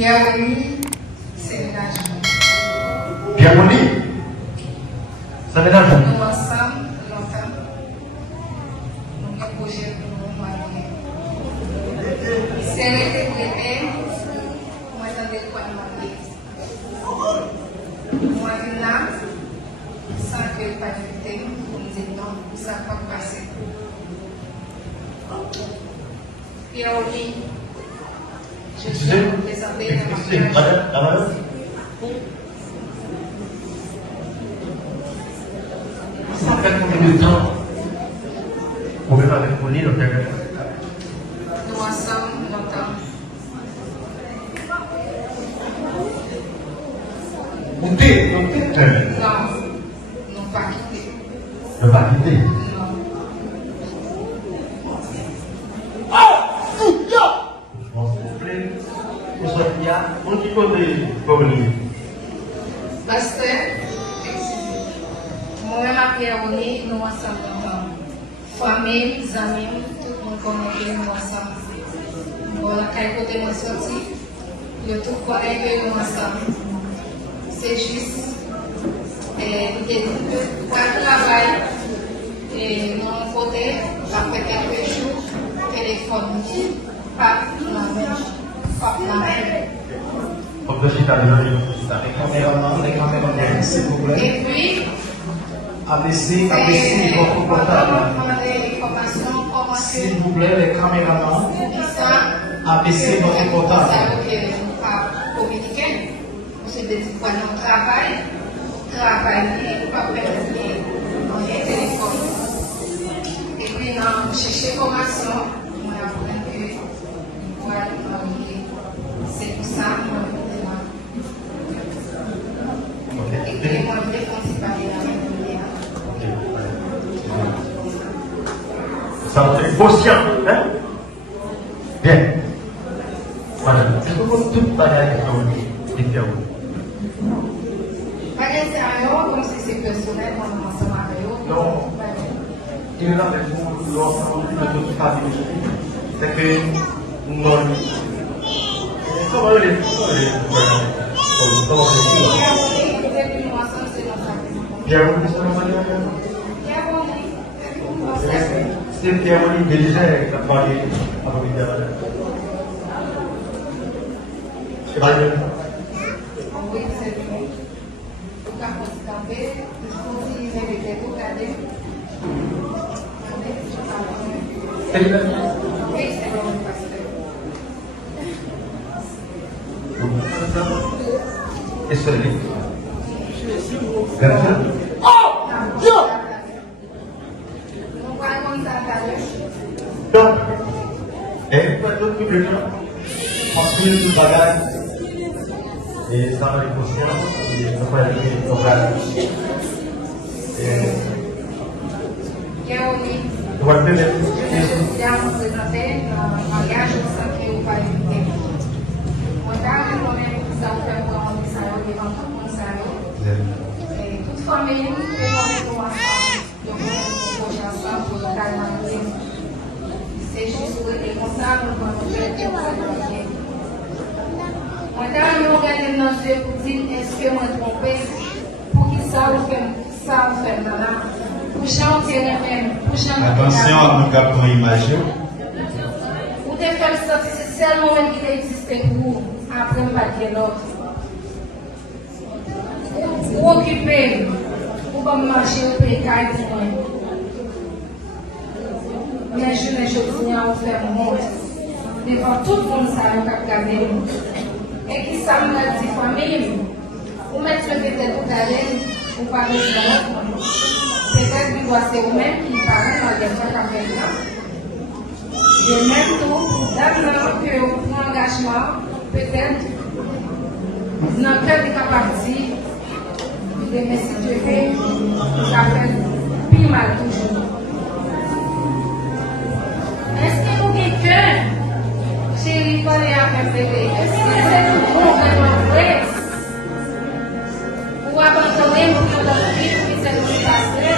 Pierre-Oli, c'est ménagement. Pierre-Oli, c'est ménagement. Nous ensemble, longtemps. Nous avons projet pour nous marier. C'est rété, moi j'entendais quoi de marier. Moi je suis là, sans que pas de thème, pour me dire non, ça ne va pas passer. Pierre-Oli, je suis représentée dans ma mariage. Ça fait combien de temps vous pouvez avec Pauline au Québec? Nous ensemble longtemps. Vous êtes Non, nous pas quitté. ne pas quitter. Non. Je pense que vous plaît. Vous sortez là, on dit quoi de Pauline? Parce que, moi-même à Pierre-Oli, nous ensemble longtemps. Famille, amis, tout le monde connaît nous ensemble. Bon, la côté moi sorti, il y a tout connaît que nous ensemble. C'est juste, pour le travail, et mon côté, après quelques jours, téléphone, pas la même, pas la même. Comme je suis allé Les caméramans, s'il vous plaît. Et puis, Abaissez votre portable. S'il vous plaît, les caméramans, abaissez votre portable. C'est des fois non travailler, pas permettre dans les téléphones. Et puis, dans chercher formation, on apprend que voilà, c'est tout ça, et puis, moi, je vais continuer à ça vous fait conscient, hein? Bien. Madame, est-ce que vous toute bagarre est Pierre-Oli? Pas nécessairement comme si c'est personnel, on commence à marier. Non. Il est là avec vous, l'ensemble de toute famille. C'est que non. Comment il est? Comment Pierre-Oli, c'est le mariage? C'est Pierre-Oli déjà la mariée avec Pierre-Oli. C'est pas bien. Oui, c'est vrai. Tout cas, pour se camper, il faut aussi éviter tout garder. C'est bien. Oui, c'est bon, pasteur. Et celui. Merci. Donc, et pour être plus de gens, ensuite tout bagage, et ça va être conscient, et ça va être programme. Je vais vous présenter un mariage sans que vous parlez de thème. Moi, moi-même, ça vous fait voir un message devant tout le monde. Toute famille, nous sommes ensemble. Donc, nous sommes ensemble pour le calme. C'est juste pour être responsable pour nous faire des choses. Moi, quand nous regardons dans les yeux pour dire est-ce que moi trompé, pour qui ça vous fait là. Attention à nous captons l'image. Vous devez faire sortir, c'est seulement même qui existe pour vous, après pas de l'autre. Vous occupez, vous pouvez marcher au précaire pour moi. Mais je ne sais pas vous faire montre devant tout le monde, ça vous regarder. Et qui ça me dit famille, vous mettez peut-être tout à l'heure, vous parlez de l'autre. Peut-être que c'est vous-même qui parlez dans les gens avec nous. De même tout, d'abord que pour l'engagement, peut-être, dans quel cas partie, de mes sécurités, ça fait plus mal toujours. Est-ce que vous quelqu'un, chérie, parlez à bébé, est-ce que c'est tout complètement vrai? Ou abandonner pour notre vie, qui s'est tout passé?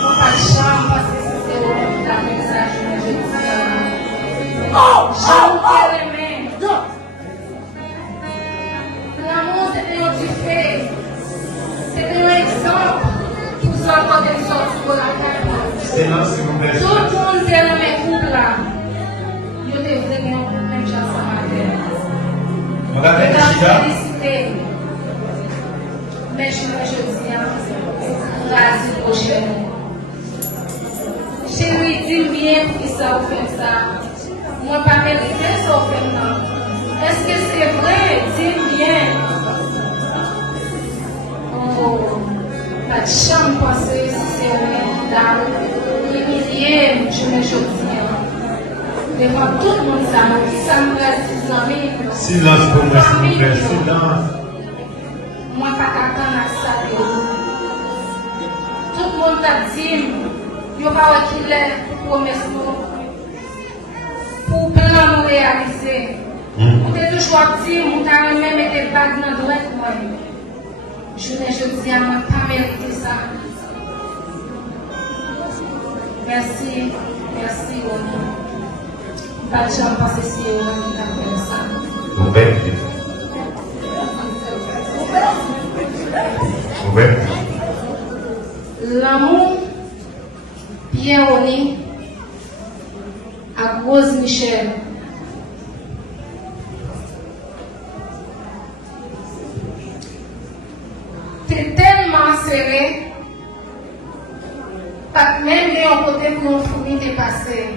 Mon pas de chambre, parce que c'est la message que je dis. Oh! Je vous fais les mains. Silence, s'il vous plaît. Tout le monde est dans mes couples là. Je devrais gagner un même chance à ma tête. Regardez Je les chida. féliciter. Mais je dis, la prochaine. Chez lui, dis bien qui ça ou fait ça. Moi, pas mérité ça ou fait ça. Est-ce que c'est vrai? Dis bien. Oh, la chambre passée, c'est un dame. Humilié, je me dis. Devant tout le monde, ça me reste 10 amis. Silence pour moi, s'il vous plaît. Silence. Moi, pas qu'attendre à ça. Tout le monde t'a dit, il n'y a pas qu'il est promesse pour plan nous réaliser. Vous avez toujours dit, vous avez même été bague dans le droit. Je ne dis à moi pas mérité ça. Merci, merci, Oni. Pas de gens passer si Oni qui t'a fait ça. L'amour, Pierre Oni, à Rose Michel. T'es tellement serré, pas même un côté pour nous fournir des passés.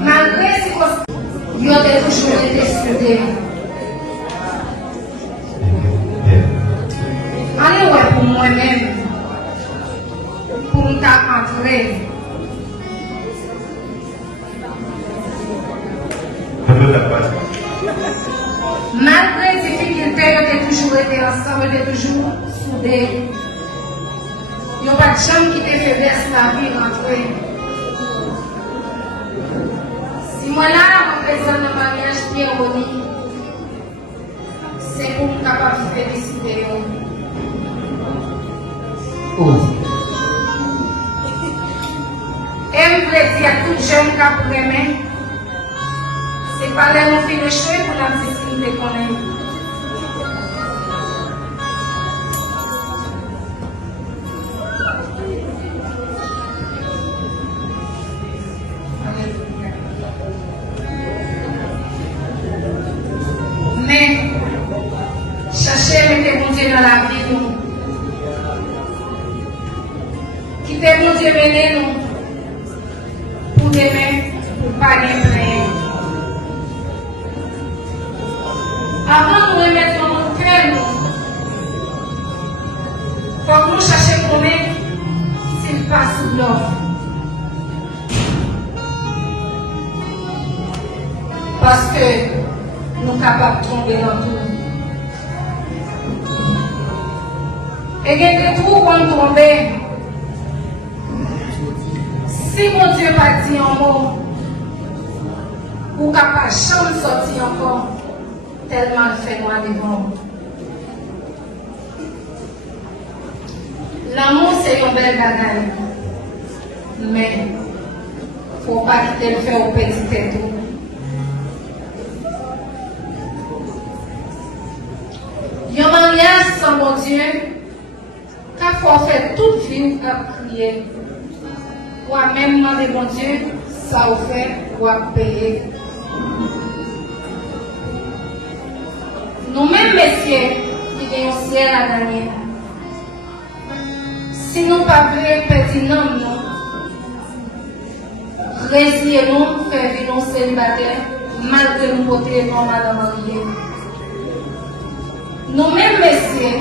Malgré ce que yo te toujours été soudé. Allez ouais pour moi-même, pour nous entrer. Malgré les difficultés, yo te toujours été ensemble, yo te toujours soudé. Yo pas de chambre qui te fait verser la vie rentrer. Si moi là, mon présent de mariage Pierre Oni, c'est pour me capable de féliciter. Et je veux dire à tout jeune qui a aimé, c'est pas là nous finir le choix pour la discipline de connaître. Mais, chercher mettre mon Dieu dans la vie, nous. Quitter mon Dieu mener nous. Pour demain, pour pas gagner. Avant de nous remettre dans mon cœur, il faut que nous cherchions connaître s'il passe sous l'offre. Parce que nous sommes capables de tomber dans tout. Et il y a des trous où on tombe. Si mon Dieu n'a dit un mot, ou capable de sortir encore, tellement il fait noir devant. L'amour, c'est une belle bagaille. Mais, il ne faut pas quitter le faire au petit tête. Il y a un mariage sans mon Dieu, quand il faut faire toute vie à prier. Ou à même demander mon Dieu, ça vous fait, ou à payer. Nous-mêmes, messieurs, qui avons un ciel à gagner, si nous ne pas pertinent, nous, résignons, faire vivre nos célibataires, malgré nous porter non madame mariée. Nous-mêmes, messieurs,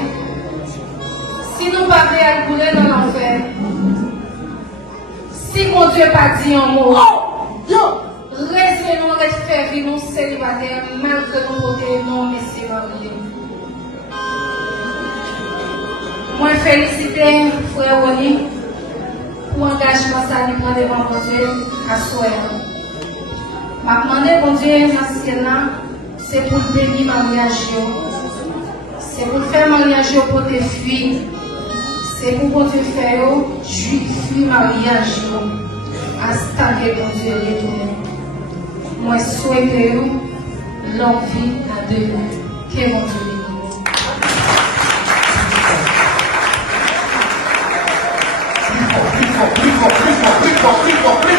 si nous ne pas couler dans l'enfer, si mon Dieu n'a pas dit un mot, restez-nous faire vivre nos célibataires malgré nous porter non messieurs mariés. Moi, féliciter frère Oni pour l'engagement ça lui prend devant mon Dieu à souhait. Je demande mon Dieu dans ce ciel là, c'est pour bénir mariage. C'est pour faire mariage pour tes filles. C'est pour Dieu faire juif mariage. à stagner mon Dieu retourné. Moi souhaite longue vie à deux. Que mon Dieu bénisse. Plus fort, plus fort, plus fort, plus fort, plus fort, plus fort, plus